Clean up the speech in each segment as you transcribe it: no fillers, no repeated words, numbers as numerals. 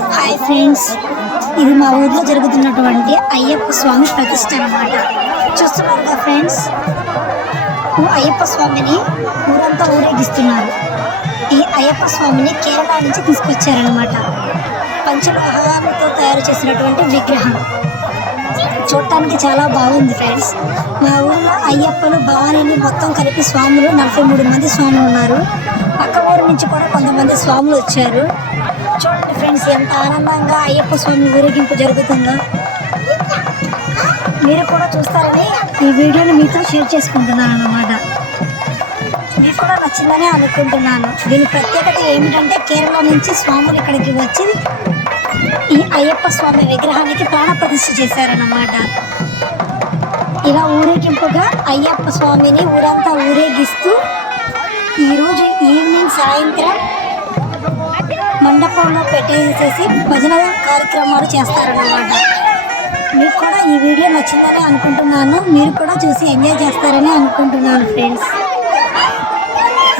Hi friends, ఇది మా ఊర్లో జరుగుతున్నటువంటి అయ్యప్ప స్వామి ప్రతిష్ట అన్నమాట. చూస్తున్నారు కదా ఫ్రెండ్స్, అయ్యప్ప స్వామిని ఊరంతా ఊరేగిస్తున్నారు. ఈ అయ్యప్ప స్వామిని కేరళ నుంచి తీసుకొచ్చారనమాట. పంచలోహాలతో తయారు చేసినటువంటి విగ్రహం చూడటానికి చాలా బాగుంది ఫ్రెండ్స్. మా ఊరిలో అయ్యప్పలు భవానీలు మొత్తం కలిపి స్వాములు 43 మంది స్వాములు ఉన్నారు. పక్క ఊరి నుంచి కూడా కొంతమంది స్వాములు వచ్చారు. చూడండి ఫ్రెండ్స్, ఎంత ఆనందంగా అయ్యప్ప స్వామి ఊరేగింపు జరుగుతుందో. మీరు కూడా చూస్తారని ఈ వీడియోని మీతో షేర్ చేసుకుంటున్నాను అన్నమాట. మీకు కూడా నచ్చిందని అనుకుంటున్నాను. దీని ప్రత్యేకత ఏమిటంటే, కేరళ నుంచి స్వాములు ఇక్కడికి వచ్చి ఈ అయ్యప్ప స్వామి విగ్రహానికి ప్రాణప్రతిష్ఠ చేశారన్నమాట. ఇలా ఊరేగింపుగా అయ్యప్ప స్వామిని ఊరంతా ఊరేగిస్తూ ఈరోజు ఈవినింగ్ సాయంత్రం మండపంలో పెట్టేసేసి భజన కార్యక్రమాలు చేస్తారన్నమాట. మీకు కూడా ఈ వీడియో నచ్చిందని అనుకుంటున్నాను. మీరు కూడా చూసి ఎంజాయ్ చేస్తారని అనుకుంటున్నాను ఫ్రెండ్స్.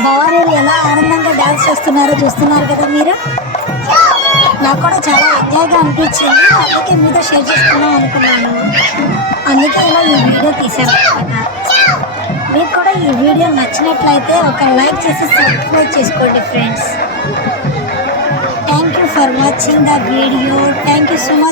భవానీలు ఎలా ఆనందంగా డ్యాన్స్ చేస్తున్నారో చూస్తున్నారు కదా మీరు. నాకు కూడా చాలా ఎంజాయ్గా అనిపించింది. అందుకే మీతో షేర్ చేసుకుందాం అనుకున్నాను. అందుకే ఇలా ఈ వీడియో తీశాను అన్నమాట. మీకు కూడా ఈ వీడియో నచ్చినట్లయితే ఒక లైక్ చేసి సబ్స్క్రైబ్ చేసుకోండి friends. Thank you for watching the video. Thank you so much.